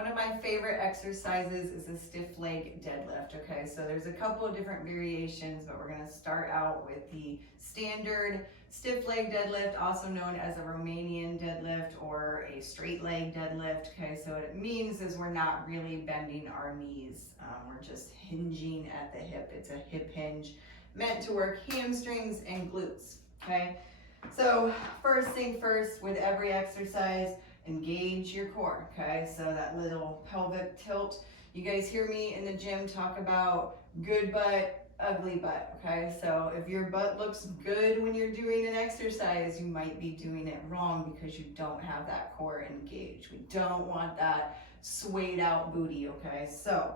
One of my favorite exercises is a stiff leg deadlift, okay? So there's a couple of different variations, but we're gonna start out with the standard stiff leg deadlift, also known as a Romanian deadlift or a straight leg deadlift, okay? So what it means is we're not really bending our knees. We're just hinging at the hip. It's a hip hinge meant to work hamstrings and glutes, okay? So first thing first, with every exercise, engage your core, okay? So that little pelvic tilt. You guys hear me in the gym talk about good butt, ugly butt, okay? So if your butt looks good when you're doing an exercise, you might be doing it wrong because you don't have that core engaged. We don't want that swayed out booty, okay? So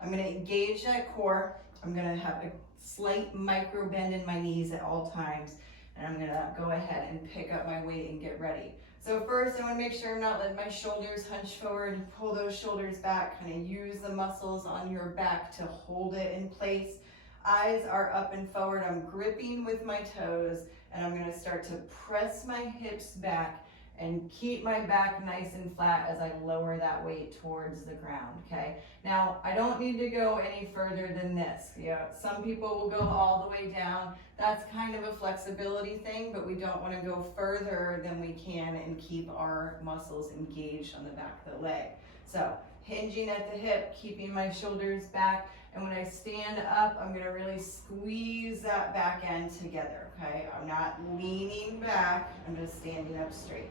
I'm gonna engage that core. I'm gonna have a slight micro bend in my knees at all times, and I'm gonna go ahead and pick up my weight and get ready. So first, I want to make sure I'm not letting my shoulders hunch forward and pull those shoulders back. Kind of use the muscles on your back to hold it in place. Eyes are up and forward. I'm gripping with my toes, and I'm going to start to press my hips back and keep my back nice and flat as I lower that weight towards the ground, okay? Now, I don't need to go any further than this. Yeah, some people will go all the way down. That's kind of a flexibility thing, but we don't want to go further than we can and keep our muscles engaged on the back of the leg. So, hinging at the hip, keeping my shoulders back, and when I stand up, I'm going to really squeeze that back end together, okay? I'm not leaning back, I'm just standing up straight.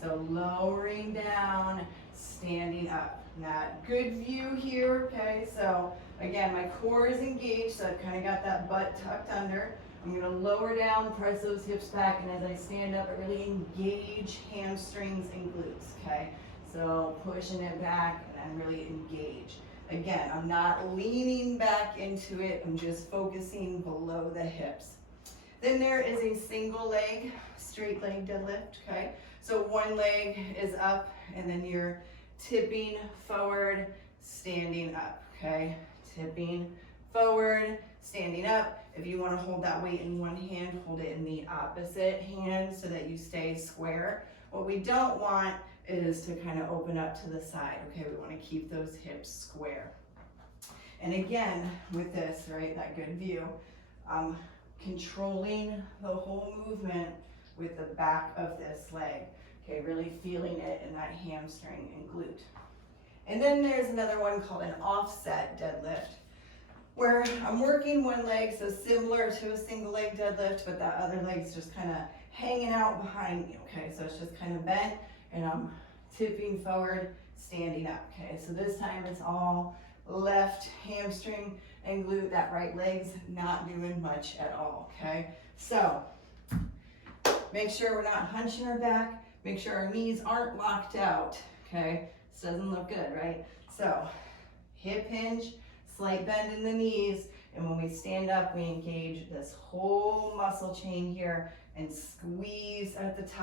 So lowering down, standing up. That good view here, okay? So again, my core is engaged, so I've kind of got that butt tucked under. I'm gonna lower down, press those hips back, and as I stand up, I really engage hamstrings and glutes, okay? So pushing it back, and I'm really engaged. Again, I'm not leaning back into it, I'm just focusing below the hips. Then there is a single leg, straight leg deadlift, okay? So one leg is up, and then you're tipping forward, standing up, okay? Tipping forward, standing up. If you want to hold that weight in one hand, hold it in the opposite hand so that you stay square. What we don't want is to kind of open up to the side, okay? We want to keep those hips square. And again, with this, right, that good view, controlling the whole movement with the back of this leg. Okay, really feeling it in that hamstring and glute. And then there's another one called an offset deadlift, where I'm working one leg, so similar to a single leg deadlift, but that other leg's just kind of hanging out behind me, okay? So it's just kind of bent, and I'm tipping forward, standing up, okay? So this time it's all left hamstring and glute. That right leg's not doing much at all, okay? So make sure we're not hunching our back, make sure our knees aren't locked out, okay? This doesn't look good, right? So hip hinge, slight bend in the knees, and when we stand up, we engage this whole muscle chain here and squeeze at the top.